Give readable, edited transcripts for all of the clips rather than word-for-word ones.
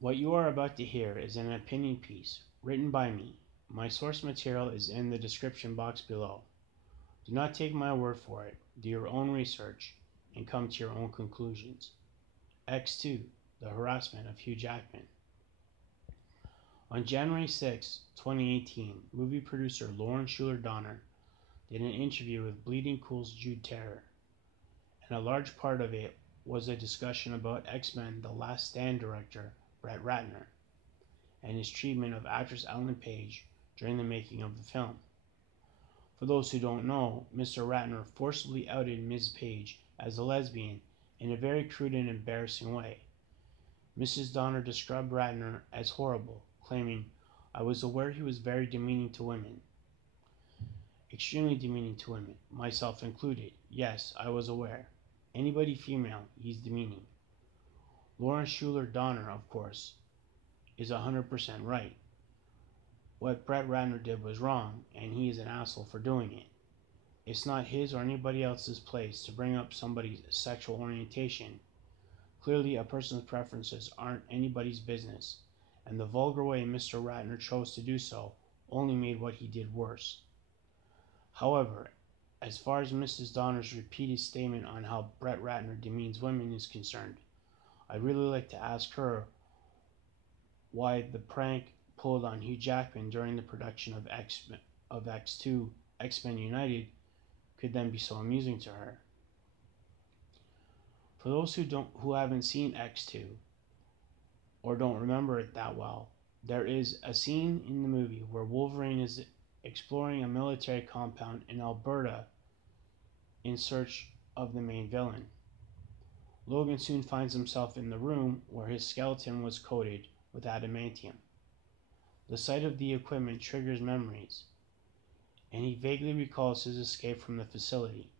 What you are about to hear is an opinion piece written by me. My source material is in the description box below. Do not take my word for it. Do your own research and come to your own conclusions. X2, The Harassment of Hugh Jackman. On January 6, 2018, movie producer Lauren Shuler Donner did an interview with Bleeding Cool's Jude Terror, and a large part of it was a discussion about X-Men The Last Stand director Brett Rattner and his treatment of actress Ellen Page during the making of the film. For those who don't know, Mr. Rattner forcibly outed Ms. Page as a lesbian in a very crude and embarrassing way. Mrs. Donner described Rattner as horrible, claiming, "I was aware he was very demeaning to women. Extremely demeaning to women, myself included. Yes, I was aware. Anybody female, he's demeaning." Lauren Shuler Donner, of course, is 100% right. What Brett Rattner did was wrong, and he is an asshole for doing it. It's not his or anybody else's place to bring up somebody's sexual orientation. Clearly, a person's preferences aren't anybody's business, and the vulgar way Mr. Rattner chose to do so only made what he did worse. However, as far as Mrs. Donner's repeated statement on how Brett Rattner demeans women is concerned, I'd really like to ask her why the prank pulled on Hugh Jackman during the production of X2, X-Men United, could then be so amusing to her. For those who haven't seen X2 or don't remember it that well, there is a scene in the movie where Wolverine is exploring a military compound in Alberta in search of the main villain. Logan soon finds himself in the room where his skeleton was coated with adamantium. The sight of the equipment triggers memories, and he vaguely recalls his escape from the facility.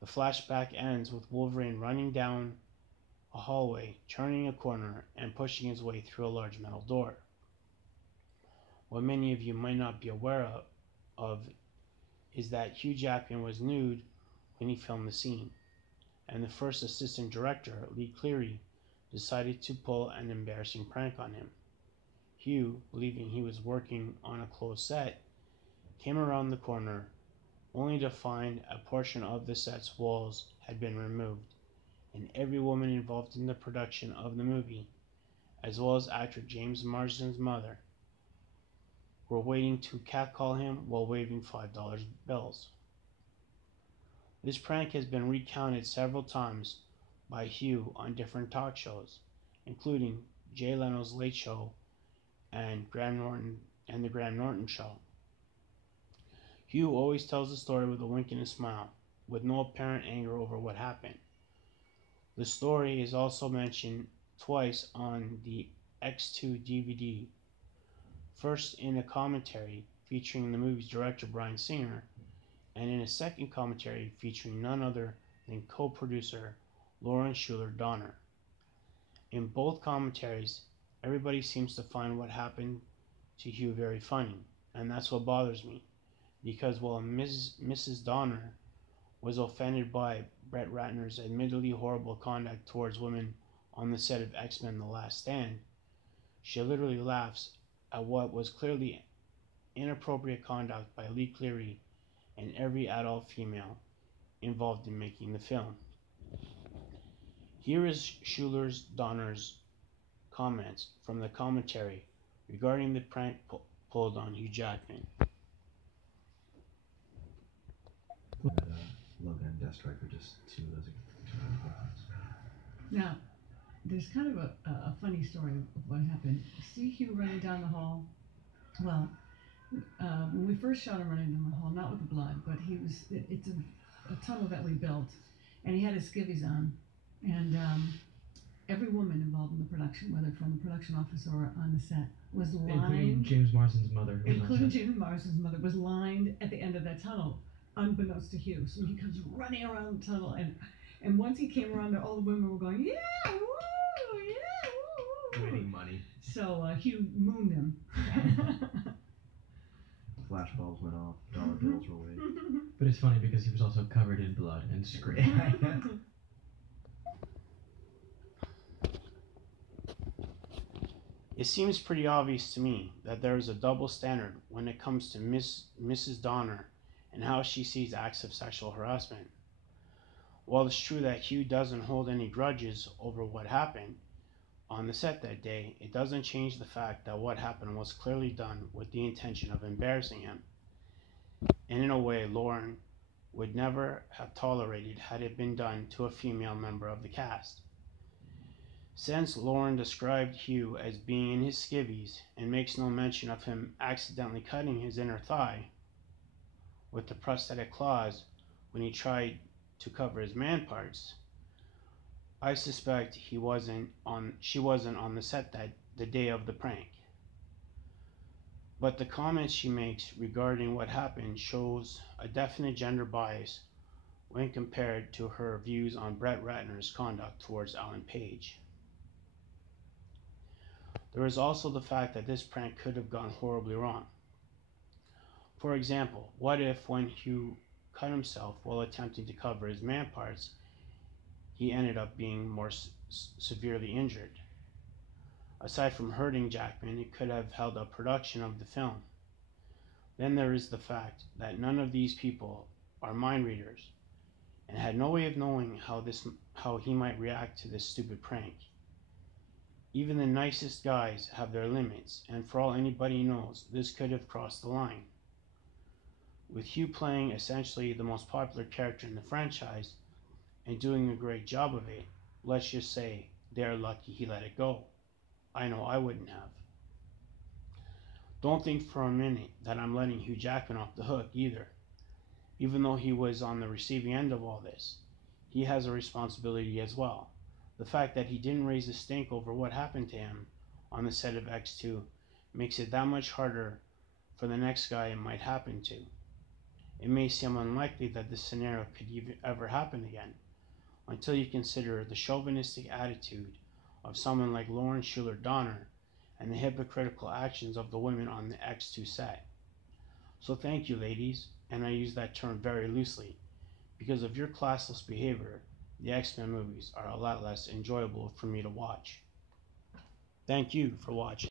The flashback ends with Wolverine running down a hallway, turning a corner, and pushing his way through a large metal door. What many of you might not be aware of is that Hugh Jackman was nude when he filmed the scene, and the first assistant director, Lee Cleary, decided to pull an embarrassing prank on him. Hugh, believing he was working on a closed set, came around the corner only to find a portion of the set's walls had been removed, and every woman involved in the production of the movie, as well as actor James Marsden's mother, were waiting to catcall him while waving $5 bills. This prank has been recounted several times by Hugh on different talk shows, including Jay Leno's Late Show and the Graham Norton Show. Hugh always tells the story with a wink and a smile, with no apparent anger over what happened. The story is also mentioned twice on the X2 DVD, first in a commentary featuring the movie's director Bryan Singer, and in a second commentary featuring none other than co-producer Lauren Shuler Donner. In both commentaries, everybody seems to find what happened to Hugh very funny, and that's what bothers me, because while Mrs. Donner was offended by Brett Rattner's admittedly horrible conduct towards women on the set of X-Men The Last Stand, she literally laughs at what was clearly inappropriate conduct by Lee Cleary and every adult female involved in making the film. Here is Shuler Donner's comments from the commentary regarding the prank pulled on Hugh Jackman. Logan and Deathstrike are just two of those. Now, there's kind of a funny story of what happened. See Hugh running down the hall? Well, when we first shot him running down the hall, not with the blood, but it's a tunnel that we built, and he had his skivvies on, and every woman involved in the production, whether from the production office or on the set, was lined, including James Marsden's mother. Was lined at the end of that tunnel, unbeknownst to Hugh. So he comes running around the tunnel, and once he came around there, all the women were going, yeah, woo, yeah, woo, woo. Winning money. So Hugh mooned him. Flashbulbs went off, dollar bills were waved. But it's funny because he was also covered in blood and screamed. It seems pretty obvious to me that there is a double standard when it comes to Mrs. Donner and how she sees acts of sexual harassment. While it's true that Hugh doesn't hold any grudges over what happened on the set that day, it doesn't change the fact that what happened was clearly done with the intention of embarrassing him, and in a way Lauren would never have tolerated had it been done to a female member of the cast. Since Lauren described Hugh as being in his skivvies and makes no mention of him accidentally cutting his inner thigh with the prosthetic claws when he tried to cover his man parts, I suspect she wasn't on the set the day of the prank. But the comments she makes regarding what happened shows a definite gender bias when compared to her views on Brett Rattner's conduct towards Ellen Page. There is also the fact that this prank could have gone horribly wrong. For example, what if when Hugh cut himself while attempting to cover his man parts, he ended up being more severely injured? Aside from hurting Jackman, it could have held up production of the film. Then there is the fact that none of these people are mind readers and had no way of knowing how he might react to this stupid prank. Even the nicest guys have their limits, and for all anybody knows, this could have crossed the line. With Hugh playing essentially the most popular character in the franchise and doing a great job of it, let's just say they're lucky he let it go. I know I wouldn't have. Don't think for a minute that I'm letting Hugh Jackman off the hook either. Even though he was on the receiving end of all this, he has a responsibility as well. The fact that he didn't raise a stink over what happened to him on the set of X2 makes it that much harder for the next guy it might happen to. It may seem unlikely that this scenario could ever happen again, until you consider the chauvinistic attitude of someone like Lauren Shuler Donner and the hypocritical actions of the women on the X2 set. So thank you, ladies, and I use that term very loosely. Because of your classless behavior, the X-Men movies are a lot less enjoyable for me to watch. Thank you for watching.